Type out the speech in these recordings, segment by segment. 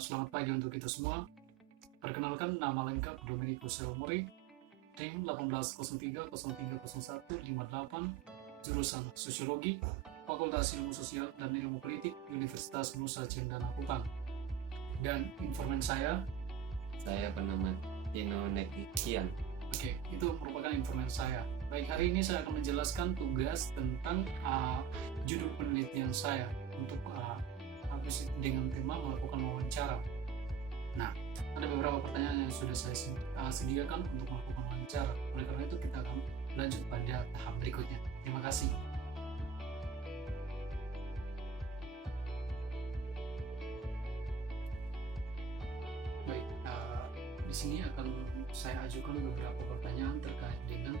Selamat pagi untuk kita semua. Perkenalkan, nama lengkap Domenico Selmori, NIM 1803030158, jurusan Sosiologi, Fakultas Ilmu Sosial dan Ilmu Politik, Universitas Nusa Cendana Kupang. Dan informan saya bernama Tino Nekikian. Oke, itu merupakan informan saya. Baik, hari ini saya akan menjelaskan tugas tentang judul penelitian saya untuk dengan tema melakukan wawancara. Nah, ada beberapa pertanyaan yang sudah saya sediakan untuk melakukan wawancara. Oleh karena itu kita akan lanjut pada tahap berikutnya. Terima kasih. Baik, di sini akan saya ajukan beberapa pertanyaan terkait dengan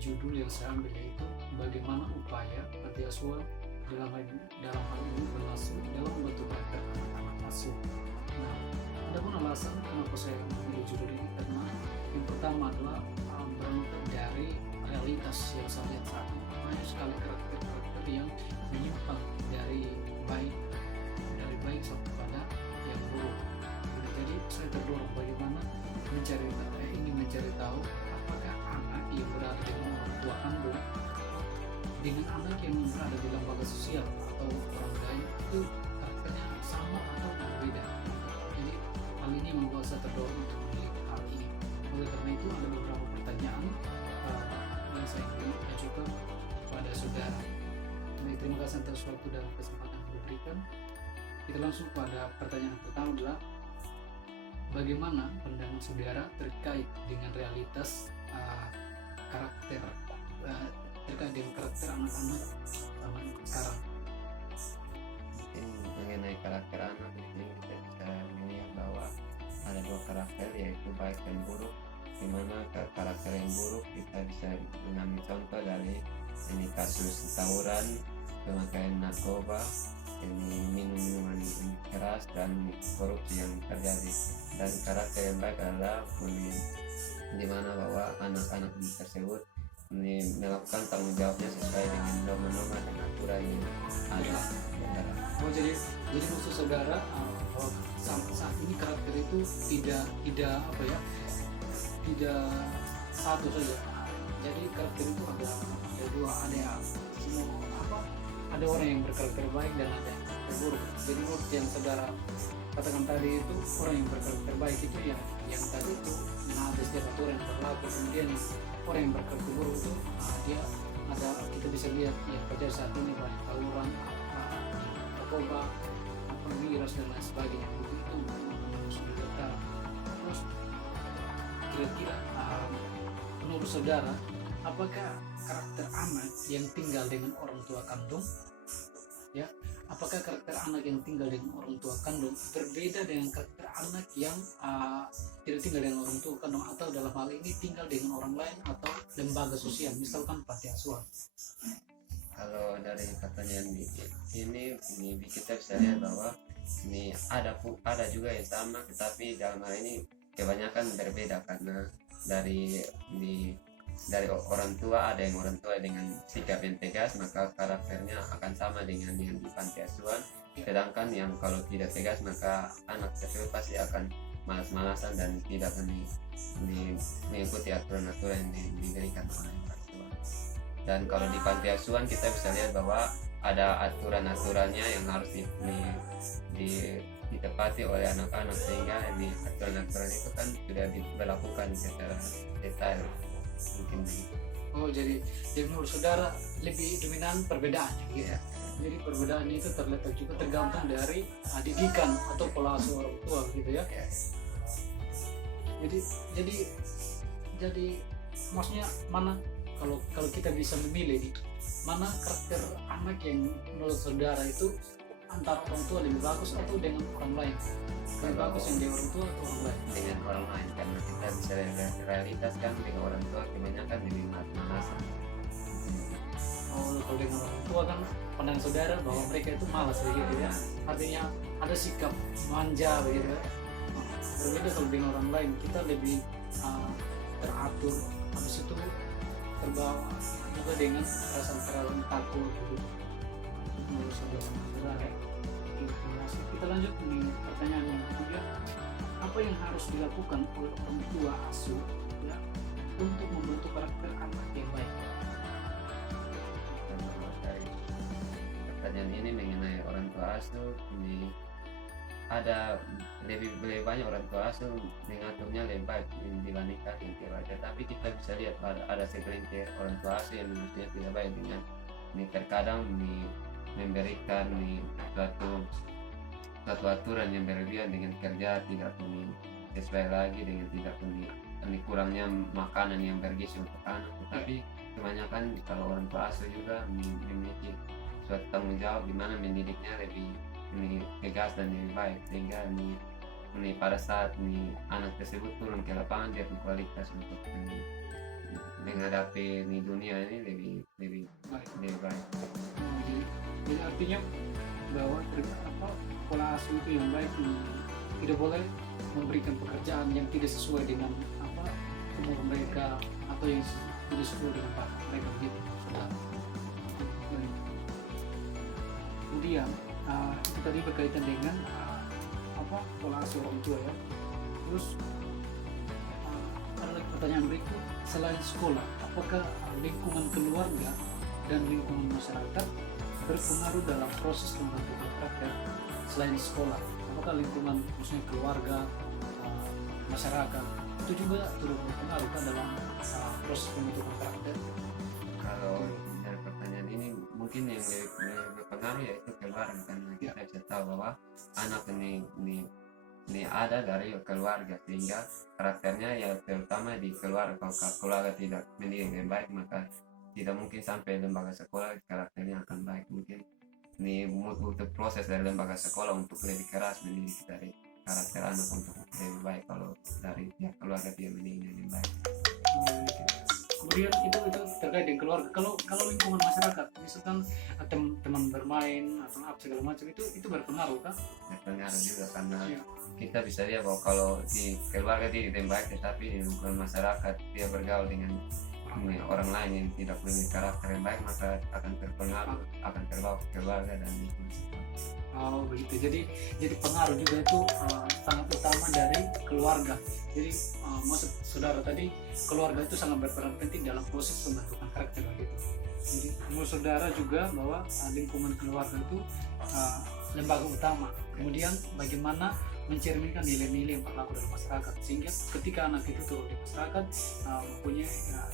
judul yang saya ambil, yaitu bagaimana upaya panti asuhan dalam hal ini berlangsung dalam membentuk karakter anak asuh. Nah, ada pun alasan kenapa saya memilih judul ini, karena yang pertama adalah berantar dari realitas yang saya lihat saat ini. Banyak sekali karakter-karakter yang menyimpang dari baik sampai pada yang buruk. Jadi saya terdorong bagaimana ingin mencari tahu apakah anak yang berada dengan orang tua kandung dengan anak yang berada di lembaga sosial atau orang lain itu karakternya sama atau berbeda. Jadi hal ini membuat saya terdorong untuk meneliti hal ini. Oleh karena itu ada beberapa pertanyaan yang saya ingin ajukan kepada saudara. Baik, terima kasih atas waktu dan kesempatan yang diberikan. Kita langsung pada pertanyaan pertama adalah bagaimana pandangan saudara terkait dengan realitas karakter terkait dengan karakter anak-anak zaman sekarang. Mengenai karakter anak ini kita bisa melihat bahwa ada dua karakter, yaitu baik dan buruk. Dimana karakter yang buruk kita bisa mengambil contoh dari ini kasus tawuran, pemakaian narkoba, ini minuman keras dan korupsi yang terjadi. Dan karakter yang baik adalah dimana bahwa anak-anak tersebut ini melakukan tanggung jawabnya sesuai dengan norma-norma dan aturan yang ada. Oh, jadi maksud saudara bahwa saat ini karakter itu tidak satu saja. Jadi karakter itu ada dua, ada orang yang berkarakter baik dan ada yang buruk. Jadi menurut yang saudara katakan tadi itu, orang yang berkarakter baik itu yang tadi itu menaati setiap aturan yang berlaku. Kemudian orang yang berkarakter buruk itu dia ada, kita bisa lihat yang terjadi saat ini banyak tawuran, narkoba, miras dan lain sebagainya. Itu sudah tertara. Terus kira-kira menurut saudara, apakah karakter anak yang tinggal dengan orang tua kandung, ya, apakah karakter anak yang tinggal dengan orang tua kandung berbeda dengan karakter anak yang tidak tinggal dengan orang tua kandung, atau dalam hal ini tinggal dengan orang lain atau lembaga sosial, misalkan panti asuhan? Kalau dari pertanyaan ini kita bisa lihat bahwa ini ada juga yang sama, tetapi dalam hal ini kebanyakan berbeda, karena dari orang tua, ada yang orang tua dengan sikap yang tegas, maka karakternya akan sama dengan yang di panti asuhan. Sedangkan yang kalau tidak tegas, maka anak tersebut pasti akan malas-malasan dan tidak akan mengikuti aturan-aturan yang diberikan oleh orang tua. Dan kalau di panti asuhan kita bisa lihat bahwa ada aturan-aturannya yang harus ditepati oleh anak-anak, sehingga ini aturan-aturan itu kan sudah diberlakukan secara detail. Mungkin begitu. Oh, jadi menurut saudara lebih dominan perbedaannya gitu. Ya. Jadi perbedaan itu terletak juga tergantung dari didikan atau pola asuh orang tua gitu ya. Jadi maksudnya mana, kalau kita bisa memilih nih, mana karakter anak yang menurut saudara itu antara orang tua lebih bagus atau dengan orang lain? Lebih bagus yang dengan orang tua atau orang lain? Dengan orang lain, karena kita bisa lihat realitas kan dengan orang tua kebanyakan lebih malas-malasan. Oh, kalau dengan orang tua kan pandangan saudara bahwa mereka itu malas begitu ya. Artinya ada sikap manja begitu ya. Berbeda kalau dengan orang lain, kita lebih teratur, habis itu terbawa juga dengan perasaan takut gitu. Menurut saudara. Kita lanjut nih pertanyaan yang ketiga, apa yang harus dilakukan oleh orang tua asuh ya untuk membentuk karakter anak yang baik? Kalau dari pertanyaan ini mengenai orang tua asuh, ini ada lebih banyak orang tua asuh mengaturnya lebih baik dibandingkan yang keluarga, tapi kita bisa lihat ada segelintir orang tua asuh yang mengaturnya tidak baik dengan ini terkadang memberikan suatu aturan yang berlebihan dengan kerja tidak sesuai lagi dengan tidak kurangnya makanan yang bergizi untuk anak. Tetapi kebanyakan kalau orang tua asuh juga memiliki suatu tanggung jawab di mana mendidiknya lebih tegas dan lebih baik, sehingga pada saat anak tersebut turun ke lapangan dia punya kualitas untuk menghadapi dunia ini lebih baik. Jadi artinya bahwa pola asuh itu yang baik tidak boleh memberikan pekerjaan yang tidak sesuai dengan umur mereka atau yang tidak sesuai dengan bakat mereka begitu. Kemudian itu tadi berkaitan dengan pola asuh orang tua ya. Terus ada lagi pertanyaan berikut, selain sekolah, apakah lingkungan keluarga dan lingkungan masyarakat berpengaruh dalam proses pembentukan karakter selain sekolah? Apakah lingkungan khususnya keluarga, masyarakat itu juga turut berpengaruh kan dalam proses pembentukan karakter? Kalau dari pertanyaan ini mungkin yang lebih berpengaruh yaitu keluarga, karena kita bisa tahu bahwa anak ini ada dari keluarga, sehingga karakternya ya terutama di keluarga. Kalau keluarga tidak mendidik dengan baik, maka tidak mungkin sampai lembaga sekolah karakternya akan baik. Mungkin ini butuh proses dari lembaga sekolah untuk lebih keras mendidik dari karakter anak untuk lebih baik kalau dari pihak keluarga tidak mendidik dengan baik. Kemudian itu terkait dengan keluarga. Kalau lingkungan masyarakat, misalkan teman bermain atau apa segala macam, itu berpengaruh kan? Berpengaruh juga, karena kita bisa lihat bahwa kalau di keluarga dia tidak baik, tetapi di lingkungan masyarakat dia bergaul dengan orang lain yang tidak punya karakter yang baik, maka akan terpengaruh, akan terbawa ke keluarga dan lingkungan. Oh begitu. Jadi pengaruh juga itu sangat utama dari keluarga. Jadi maksud saudara tadi, keluarga itu sangat berperan penting dalam proses pembentukan karakter gitu. Jadi menurut saudara juga bahwa lingkungan keluarga itu lembaga utama. Kemudian bagaimana mencerminkan nilai-nilai yang berlaku dalam masyarakat, sehingga ketika anak itu turun di masyarakat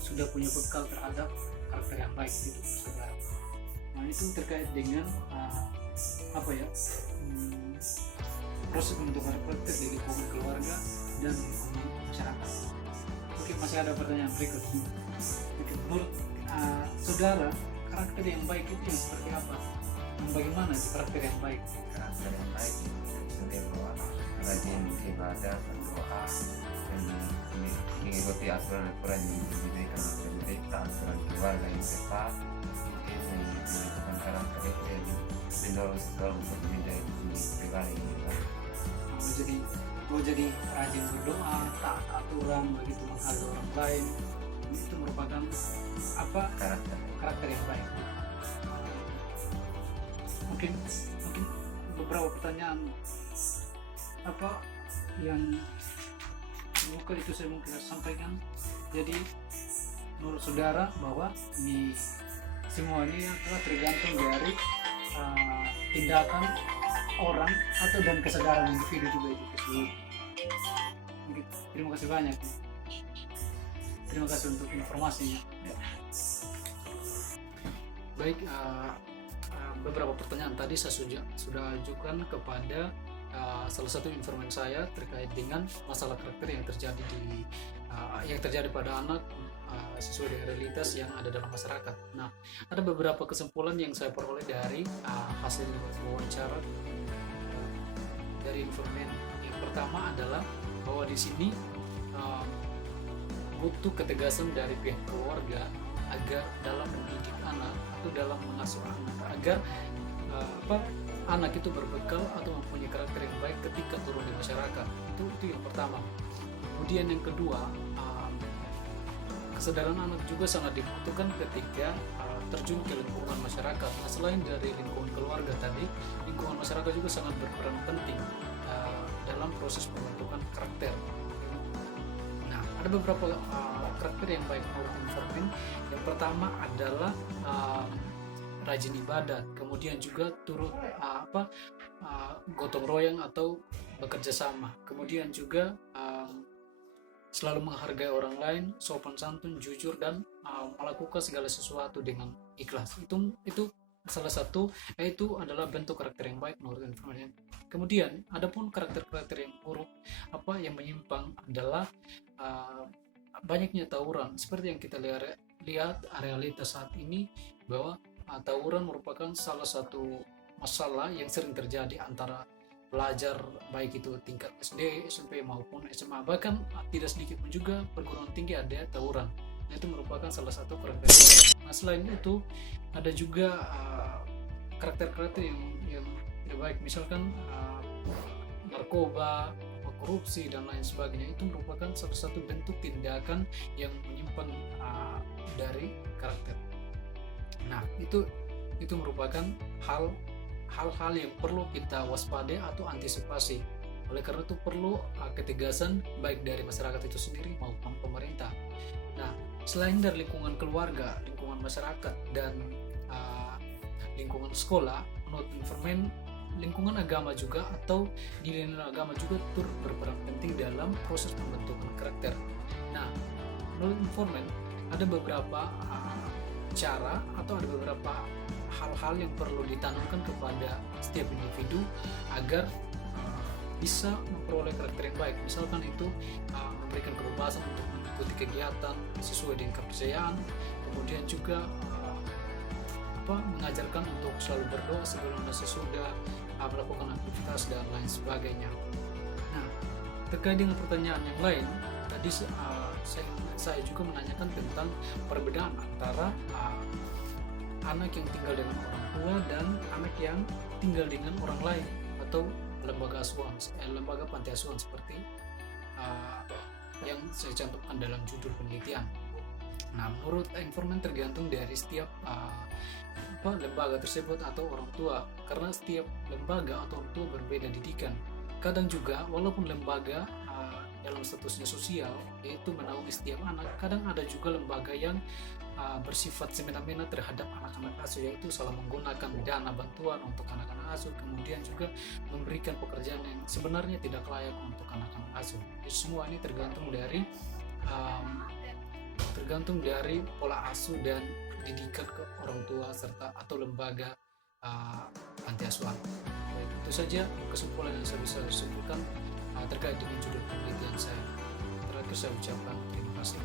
sudah punya bekal terhadap karakter yang baik gitu saudara. Nah itu terkait dengan proses pembentukan karakter di lingkungan keluarga dan lingkungan masyarakat. Oke, masih ada pertanyaan berikut. Menurut saudara, karakter yang baik itu yang seperti apa? Bagaimana karakter yang baik? Karakter yang baik seperti bahwa rajin ibadah, berdoa, dan mengikuti aturan-aturan yang diberikan oleh pemerintah, aturan keluarga yang tepat. Mungkin menentukan karakter itu yang mendorong seseorang untuk menjadi pribadi yang baik. Jadi rajin berdoa, taat aturan, begitu menghargai orang lain, itu merupakan karakter yang baik. Mungkin beberapa pertanyaan yang bukan itu saya mungkin harus sampaikan. Jadi menurut saudara bahwa semua ini adalah tergantung dari tindakan orang atau dan kesadaran individu juga itu. Terima kasih banyak. Terima kasih untuk informasinya. Baik, beberapa pertanyaan tadi saya sudah ajukan kepada salah satu informan saya terkait dengan masalah karakter yang terjadi pada anak sesuai dengan realitas yang ada dalam masyarakat. Nah, ada beberapa kesimpulan yang saya peroleh dari hasil wawancara dari informan. Yang pertama adalah bahwa di sini butuh ketegasan dari pihak keluarga agar dalam mendidik anak atau dalam mengasuh anak agar anak itu berbekal atau mempunyai karakter yang baik ketika turun di masyarakat. Itu yang pertama. Kemudian yang kedua, kesadaran anak juga sangat dibutuhkan ketika terjun ke lingkungan masyarakat. Nah, selain dari lingkungan keluarga tadi, lingkungan masyarakat juga sangat berperan penting dalam proses pembentukan karakter. Nah, ada beberapa karakter yang baik menurut Vermin. Yang pertama adalah rajin ibadat, kemudian juga turut gotong royong atau bekerja sama, kemudian juga selalu menghargai orang lain, sopan santun, jujur, dan melakukan segala sesuatu dengan ikhlas. Itu salah satu, itu adalah bentuk karakter yang baik menurut Vermin. Kemudian adapun karakter-karakter yang buruk yang menyimpang adalah banyaknya tawuran. Seperti yang kita lihat realitas saat ini, bahwa tawuran merupakan salah satu masalah yang sering terjadi antara pelajar, baik itu tingkat SD, SMP maupun SMA. Bahkan tidak sedikit pun juga perguruan tinggi ada tawuran. Nah, itu merupakan salah satu karakter. Nah, selain itu ada juga karakter-karakter yang tidak baik, misalkan narkoba, korupsi, dan lain sebagainya. Itu merupakan salah satu bentuk tindakan yang menyimpang dari karakter. Nah, itu merupakan hal-hal yang perlu kita waspadai atau antisipasi. Oleh karena itu perlu ketegasan baik dari masyarakat itu sendiri maupun pemerintah. Nah, selain dari lingkungan keluarga, lingkungan masyarakat, dan lingkungan sekolah, menurut Vermin, lingkungan agama juga atau nilai-nilai agama juga turut berperan penting dalam proses pembentukan karakter. Nah, menurut Vermin ada beberapa cara atau ada beberapa hal-hal yang perlu ditanamkan kepada setiap individu agar bisa memperoleh karakter yang baik. Misalkan itu memberikan kebebasan untuk mengikuti kegiatan sesuai dengan kepercayaan, kemudian juga mengajarkan untuk selalu berdoa sebelum dan sesudah melakukan aktivitas dan lain sebagainya. Nah, terkait dengan pertanyaan yang lain, tadi saya juga menanyakan tentang perbedaan antara anak yang tinggal dengan orang tua dan anak yang tinggal dengan orang lain atau lembaga panti asuhan seperti yang saya cantumkan dalam judul penelitian. Nah, menurut Vermin tergantung dari setiap lembaga tersebut atau orang tua, karena setiap lembaga atau orang tua berbeda didikan. Kadang juga walaupun lembaga dalam statusnya sosial yaitu menaungi setiap anak, kadang ada juga lembaga yang bersifat semena-mena terhadap anak-anak asuh, yaitu selalu menggunakan dana bantuan untuk anak-anak asuh, kemudian juga memberikan pekerjaan yang sebenarnya tidak layak untuk anak-anak asuh. Jadi semua ini tergantung dari pola asuh dan didikan ke orang tua serta atau lembaga panti asuhan. Itu saja kesimpulan yang saya bisa simpulkan terkait dengan judul penelitian saya. Terakhir saya ucapkan terima kasih.